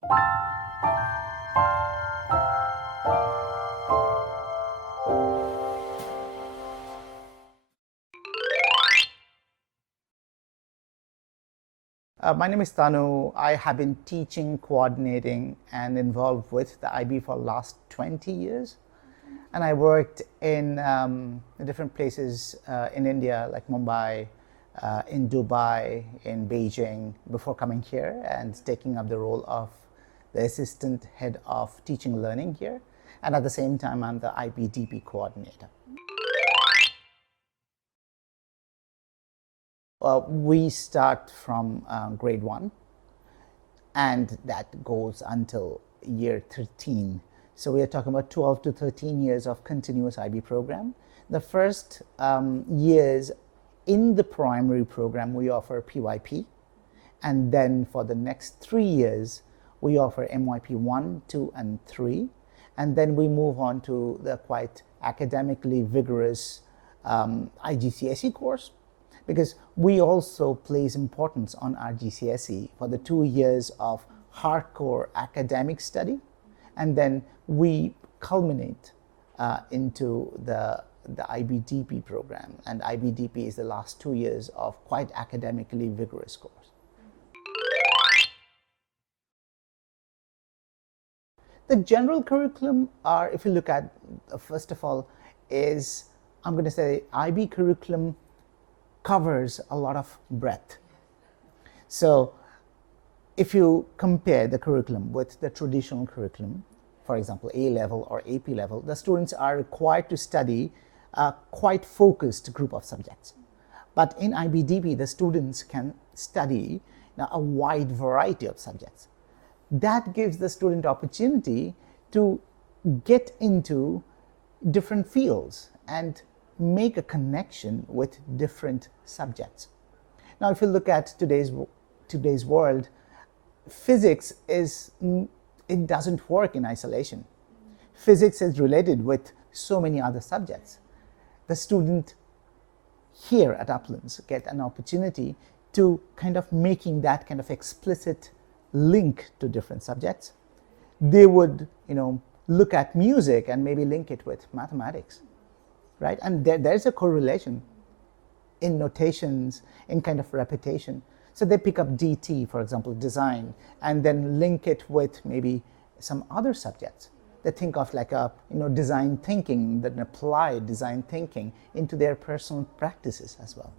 My name is Tanu. I have been teaching, coordinating, and involved with the IB for the last 20 years. And I worked in different places in India, like Mumbai, in Dubai, in Beijing, before coming here and taking up the role of the assistant head of teaching and learning here. And at the same time, I'm the IBDP coordinator. We start from grade 1, and that goes until year 13. So we are talking about 12 to 13 years of continuous IB program. The first years in the primary program, we offer PYP. And then for the next 3 years, we offer MYP 1, 2, and 3. And then we move on to the quite academically vigorous IGCSE course, because we also place importance on our GCSE for the 2 years of hardcore academic study, and then we culminate into the IBDP program, and IBDP is the last 2 years of quite academically vigorous course. The general curriculum are, if you look at, first of all, is, I'm going to say, IB curriculum covers a lot of breadth. So if you compare the curriculum with the traditional curriculum, for example, A level or AP level, the students are required to study a quite focused group of subjects. But in IBDP, the students can study a wide variety of subjects. That gives the student opportunity to get into different fields and make a connection with different subjects. Now, if you look at today's world, physics it doesn't work in isolation. Physics is related with so many other subjects. The student here at Uplands get an opportunity to kind of making that kind of explicit link to different subjects. They would, look at music and maybe link it with mathematics. Right? And there's a correlation in notations, in kind of repetition. So they pick up DT, for example, design, and then link it with maybe some other subjects. They think of like design thinking, then apply design thinking into their personal practices as well.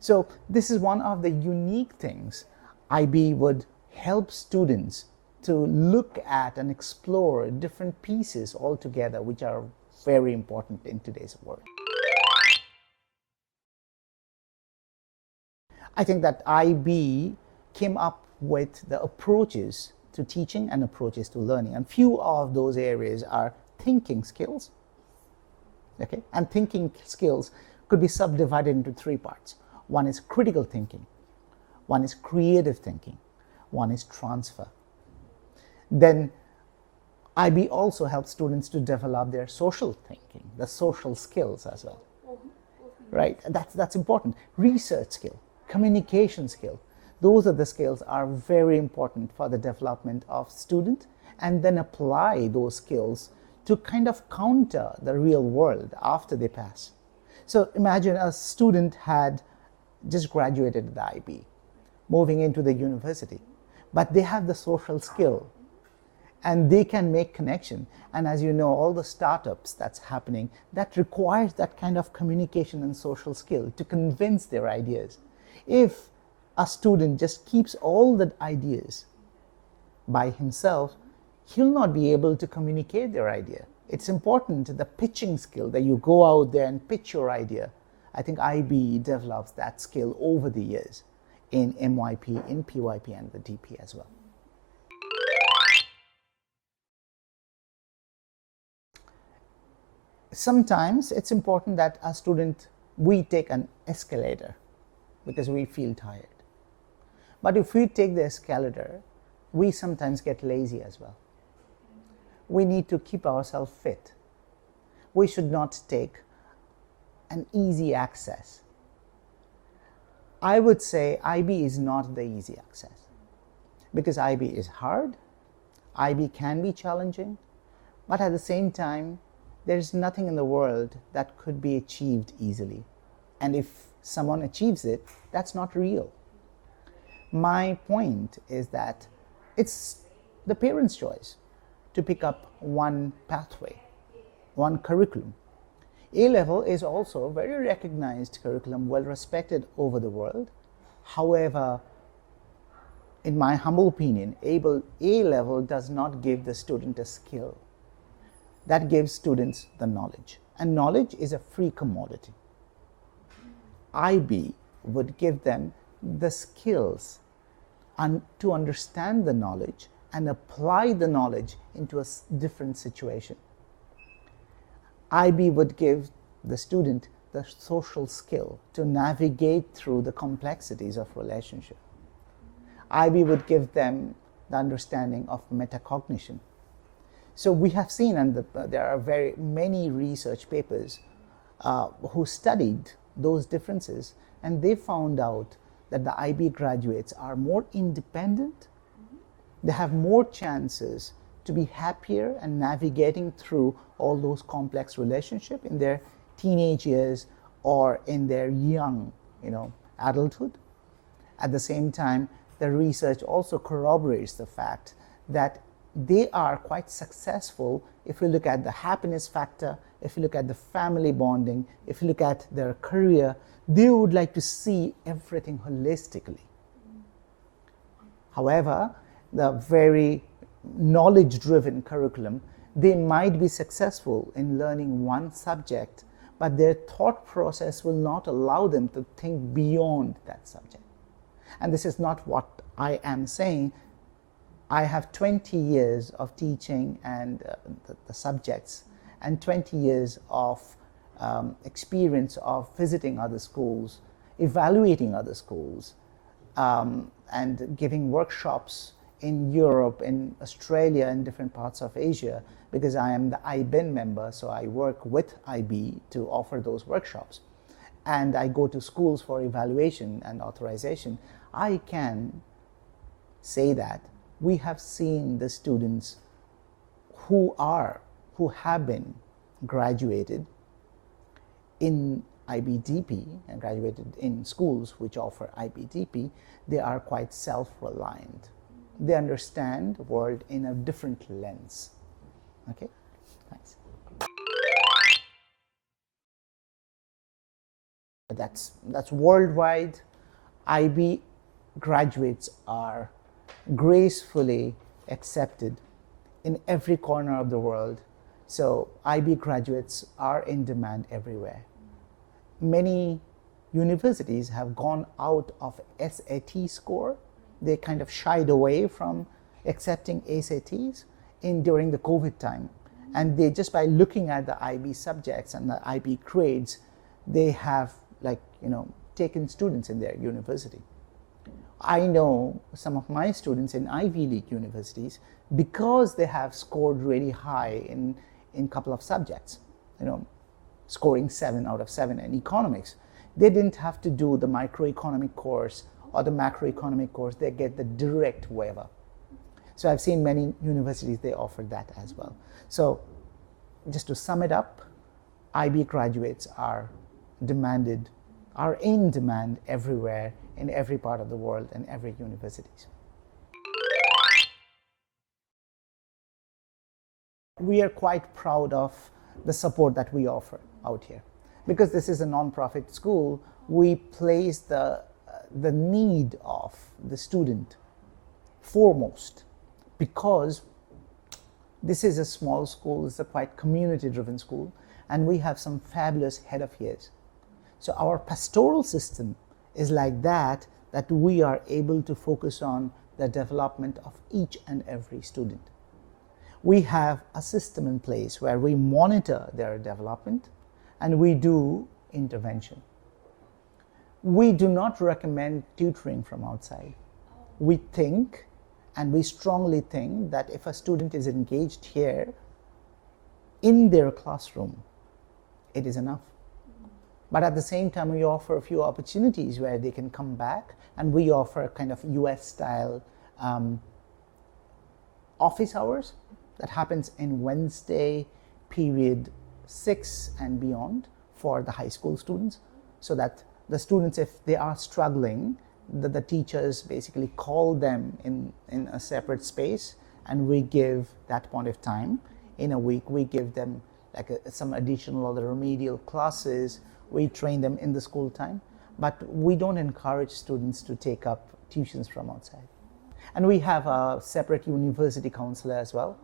So this is one of the unique things IB would help students to look at and explore different pieces altogether, which are very important in today's world. I think that IB came up with the approaches to teaching and approaches to learning, and few of those areas are thinking skills. Okay, and thinking skills could be subdivided into 3 parts. One is critical thinking, one is creative thinking, one is transfer. Then IB also helps students to develop their social thinking, the social skills as well. Right? That's important. Research skill, communication skill, those are the skills are very important for the development of student, and then apply those skills to kind of counter the real world after they pass. So imagine a student had just graduated the IB, moving into the university, but they have the social skill, and they can make connection. And as you know, all the startups that's happening, that requires that kind of communication and social skill to convince their ideas. If a student just keeps all the ideas by himself, he'll not be able to communicate their idea. It's important, the pitching skill, that you go out there and pitch your idea. I think IB develops that skill over the years in MYP, in PYP, and the DP as well. Sometimes it's important that a student, we take an escalator because we feel tired. But if we take the escalator, we sometimes get lazy as well. We need to keep ourselves fit. We should not take an easy access. I would say IB is not the easy access, because IB is hard, IB can be challenging, but at the same time, there's nothing in the world that could be achieved easily. And if someone achieves it, that's not real. My point is that it's the parents' choice to pick up one pathway, one curriculum. A-level is also a very recognized curriculum, well respected over the world. However, in my humble opinion, A-level does not give the student a skill. That gives students the knowledge. And knowledge is a free commodity. IB would give them the skills to understand the knowledge and apply the knowledge into a different situation. IB would give the student the social skill to navigate through the complexities of relationship. IB would give them the understanding of metacognition. So we have seen, and there are very many research papers who studied those differences, and they found out that the IB graduates are more independent, they have more chances to be happier and navigating through all those complex relationships in their teenage years or in their young, adulthood. At the same time, the research also corroborates the fact that they are quite successful if you look at the happiness factor, if you look at the family bonding, if you look at their career. They would like to see everything holistically. However, the very knowledge-driven curriculum, they might be successful in learning one subject, but their thought process will not allow them to think beyond that subject. And this is not what I am saying. I have 20 years of teaching and the subjects, and 20 years of experience of visiting other schools, evaluating other schools, and giving workshops in Europe, in Australia, and different parts of Asia, because I am the IBIN member, so I work with IB to offer those workshops. And I go to schools for evaluation and authorization. I can say that we have seen the students who have been graduated in IBDP and graduated in schools which offer IBDP, they are quite self-reliant. They understand the world in a different lens. Okay, thanks. That's worldwide. IB graduates are gracefully accepted in every corner of the world. So IB graduates are in demand everywhere. Many universities have gone out of SAT score. They kind of shied away from accepting SATs during the COVID time. And they, just by looking at the IB subjects and the IB grades, they have taken students in their university. I know some of my students in Ivy League universities, because they have scored really high in a couple of subjects, scoring 7 out of 7 in economics. They didn't have to do the microeconomic course or the macroeconomic course. They get the direct waiver. So I've seen many universities, they offer that as well. So just to sum it up, IB graduates are in demand everywhere, in every part of the world and every universities. We are quite proud of the support that we offer out here. Because this is a non-profit school, we place the need of the student foremost, because this is a small school, it's a quite community-driven school, and we have some fabulous head of years. So our pastoral system is like that we are able to focus on the development of each and every student. We have a system in place where we monitor their development and we do intervention. We do not recommend tutoring from outside. We think, and we strongly think, that if a student is engaged here in their classroom, it is enough. But at the same time, we offer a few opportunities where they can come back, and we offer a kind of US-style office hours. That happens in Wednesday period 6 and beyond for the high school students, so that the students, if they are struggling, the teachers basically call them in a separate space, and we give that point of time in a week. We give them like some additional or the remedial classes. We train them in the school time, but we don't encourage students to take up tuitions from outside. And we have a separate university counselor as well.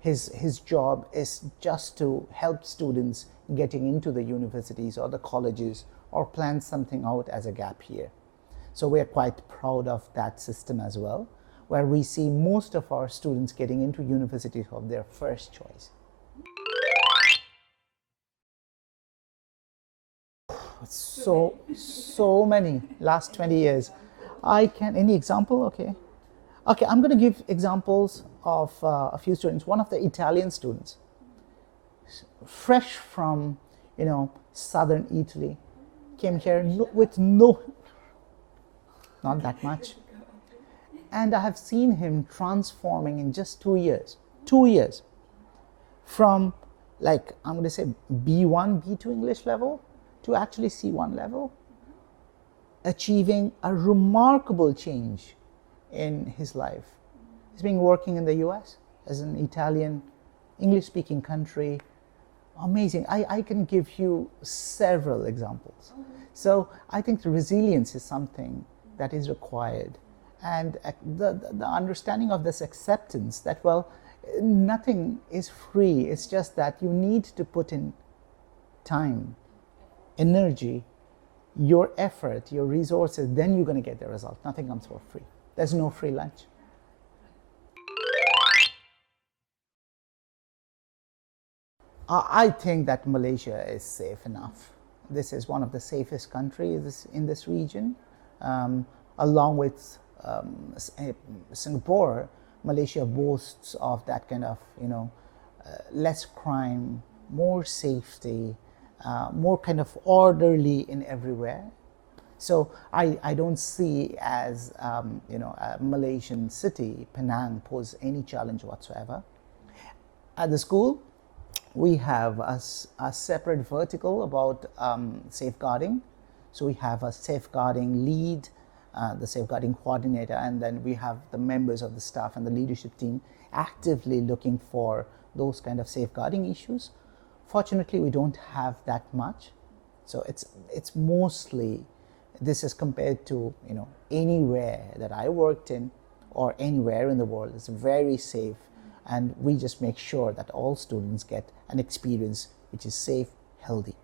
His job is just to help students getting into the universities or the colleges, or plan something out as a gap year. So we are quite proud of that system as well, where we see most of our students getting into universities of their first choice. So many, last 20 years. Any example? Okay, I'm going to give examples of a few students. One of the Italian students, fresh from, southern Italy, came here with not that much. And I have seen him transforming in just 2 years. 2 years. From, like, I'm going to say B1, B2 English level to actually C1 level, achieving a remarkable change in his life. He's been working in the US as an Italian, English-speaking country. Amazing. I can give you several examples. So I think the resilience is something that is required. And the understanding of this acceptance that, well, nothing is free. It's just that you need to put in time, energy, your effort, your resources, then you're going to get the result. Nothing comes for free. There's no free lunch. I think that Malaysia is safe enough. This is one of the safest countries in this region. Along with Singapore, Malaysia boasts of that kind of, less crime, more safety, more kind of orderly in everywhere. So I don't see as, a Malaysian city, Penang, pose any challenge whatsoever. At the school, we have a separate vertical about safeguarding. So we have a safeguarding lead, the safeguarding coordinator, and then we have the members of the staff and the leadership team actively looking for those kind of safeguarding issues. Fortunately, we don't have that much. So it's mostly, this is compared to, anywhere that I worked in or anywhere in the world. It's very safe, and we just make sure that all students get an experience which is safe, healthy.